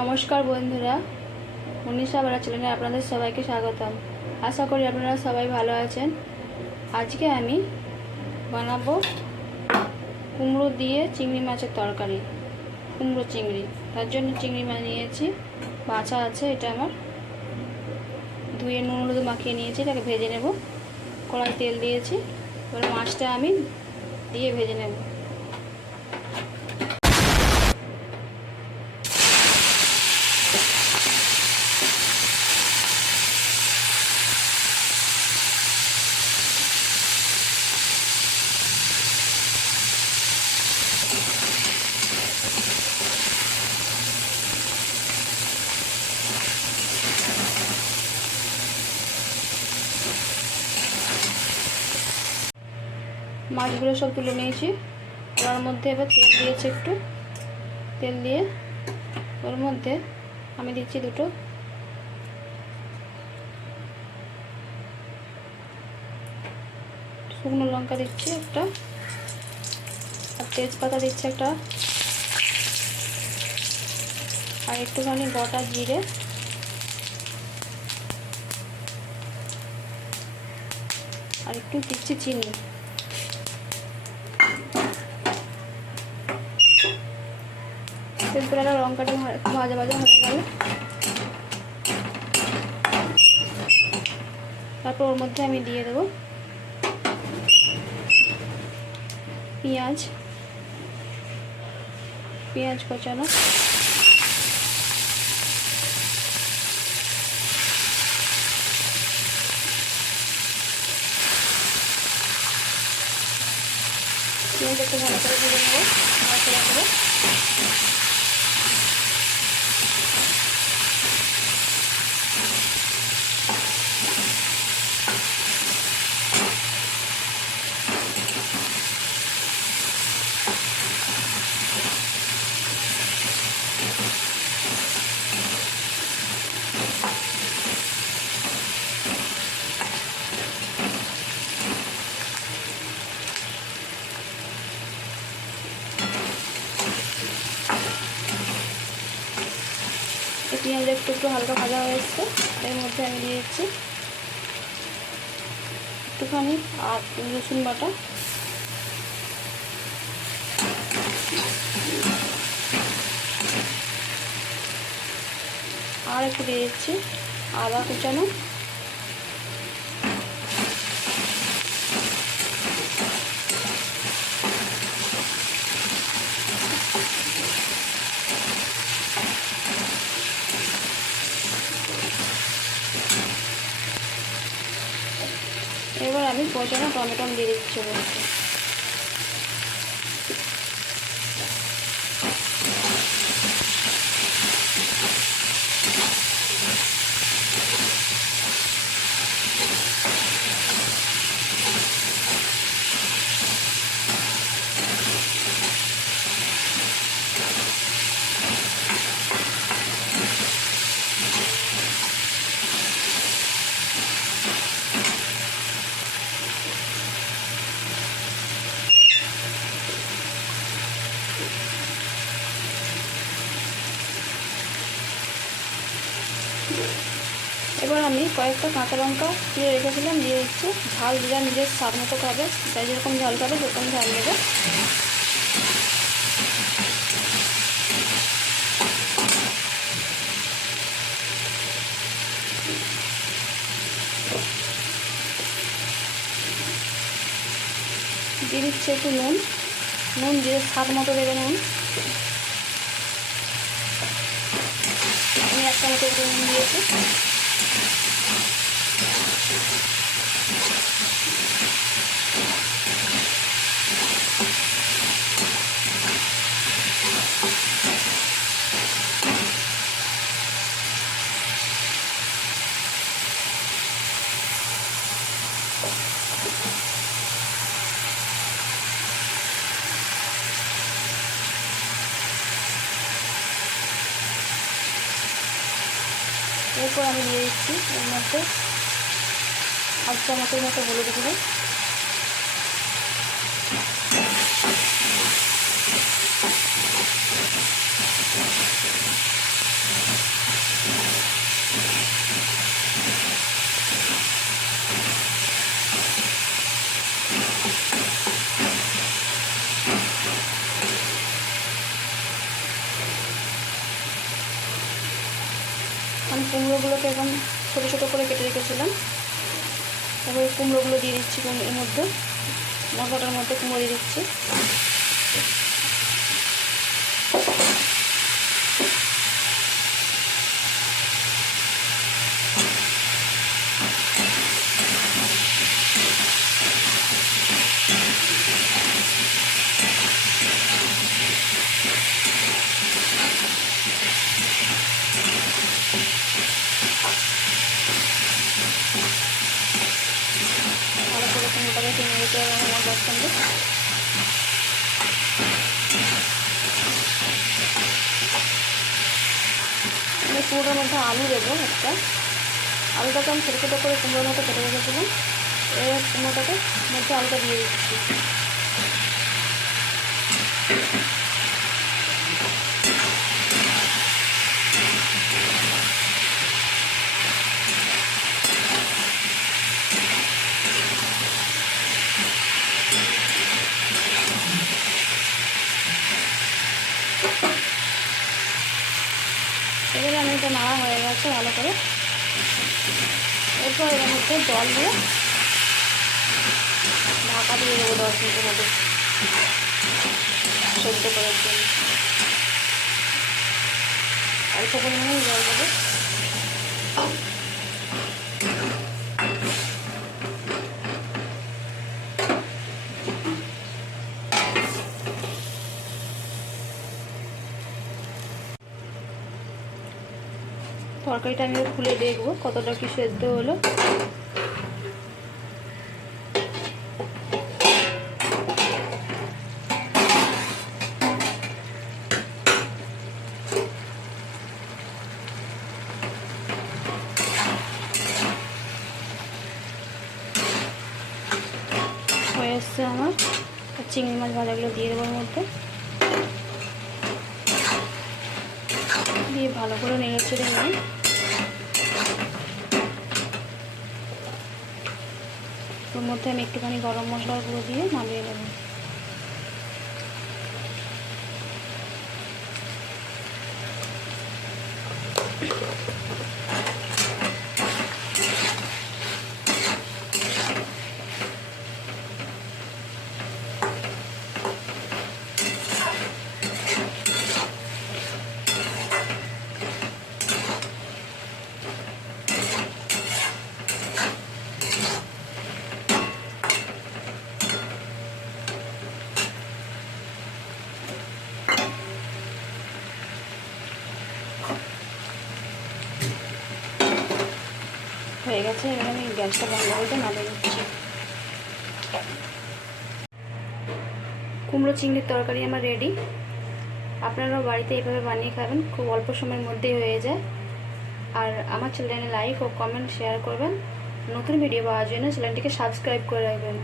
নমস্কার বন্ধুরা, উনিশা বারা চ্যানেলে আপনাদের সবাইকে স্বাগতম। আশা করি আপনারা সবাই ভালো আছেন। আজকে আমি বানাবো কুমড়ো দিয়ে চিংড়ি মাছের তরকারি, কুমড়ো চিংড়ি। তার জন্য চিংড়ি মাছ নিয়েছি বাছা আছে, এটা আমার। ধুয়ে নুন হলুদ মাখিয়ে নিয়েছি, এটাকে ভেজে নেব। কড়াই তেল দিয়েছি এবার মাছটা আমি দিয়ে ভেজে নেব। মাছগুলো সব তুলে নিয়েছি। ওর মধ্যে এবার তেল দিয়েছি একটু। তেল দিয়ে ওর মধ্যে আমি দিচ্ছি দুটো। শুকনো লঙ্কা দিচ্ছি একটা। আর তেজপাতা দিচ্ছি একটা। আর একটুখানি গোটা জিরে। আর একটু দিচ্ছি চিনি। লঙ্কাটা ভা- একটু ভাজা ভাজা হয়ে গেল। তারপর ওর মধ্যে আমি দিয়ে দেবো পেঁয়াজ। পেঁয়াজ কচানো। পেঁয়াজ একটু ভালো করে ভেজে নেব মশলা করে পেঁয়াজ একটু একটু হালকা ভাজা হয়ে এসছে, এর মধ্যে আমি দিয়ে দিচ্ছি একটুখানি আর রসুন বাটা। আর একটু দিয়ে দিচ্ছি আদা কুচানো। আমি পচানো টমেটো দিয়ে দিচ্ছি। এবার আমি কয়েকটা কাঁচা লঙ্কা দিয়ে রেখেছিলাম, দিয়ে দিচ্ছি ঝাল দিলে নিজের স্বাদ মতো খাবে তাই যেরকম ঝাল খাবে, সেরকম ঝাল নেবে। দিয়ে দিচ্ছে একটু নুন। নুন দিয়ে স্বাদ মতো দেবে নুন আমি একটা মতো নুন দিয়েছি এরপর আমি দিয়ে দিচ্ছি এর মধ্যে হাফ চামচের মতো হলুদ গুঁড়ো। কুমড়োগুলোকে এখন ছোটো ছোটো করে কেটে রেখেছিলাম। তারপরে কুমড়োগুলো দিয়ে দিচ্ছি এর মধ্যে। মশলাটার মধ্যে কুমড়ো দিয়ে দিচ্ছি ভালো করে আমার মশলার সঙ্গে আমি কুমড়োর মধ্যে আলু দেবো একটা। আলুটাকে আমি ছোটো ছোটো করে কুমড়োর মতো কেটে রেখেছিলাম এই কুমড়োটাকে মধ্যে আলুটা দিয়ে দিচ্ছি এবারে আমি এটা গেছে ভালো করে। এরপর এর মধ্যে জল দিয়ে ঢাকা দিয়ে দেবো দশ মিনিটের মধ্যে সেদ্ধ করার জন্য। অল্প পরিমাণে জল দেবো। তরকারিটা আমি খুলে দেখব কতটা কি সেদ্ধ হলো। হয়ে এসছে আমার। চিংড়ি মাছ ভাজাগুলো দিয়ে দেবো মধ্যে। দিয়ে ভালো করে নেড়ে চেড়ে নিই ওর মধ্যে আমি একটুখানি গরম মশলার গুঁড়ো দিয়ে নামিয়ে নেব। হয়ে গেছে এবার আমি গ্যাসটা বন্ধ করে নামিয়ে নিচ্ছি কুমড়ো চিংড়ির তরকারি আমার রেডি আপনারাও বাড়িতে এইভাবে বানিয়ে খাবেন, খুব অল্প সময়ের মধ্যেই হয়ে যায়। আর আমার চ্যানেলে লাইক ও কমেন্ট শেয়ার করবেন। নতুন ভিডিও পাওয়ার জন্য চ্যানেলটিকে সাবস্ক্রাইব করে রাখবেন।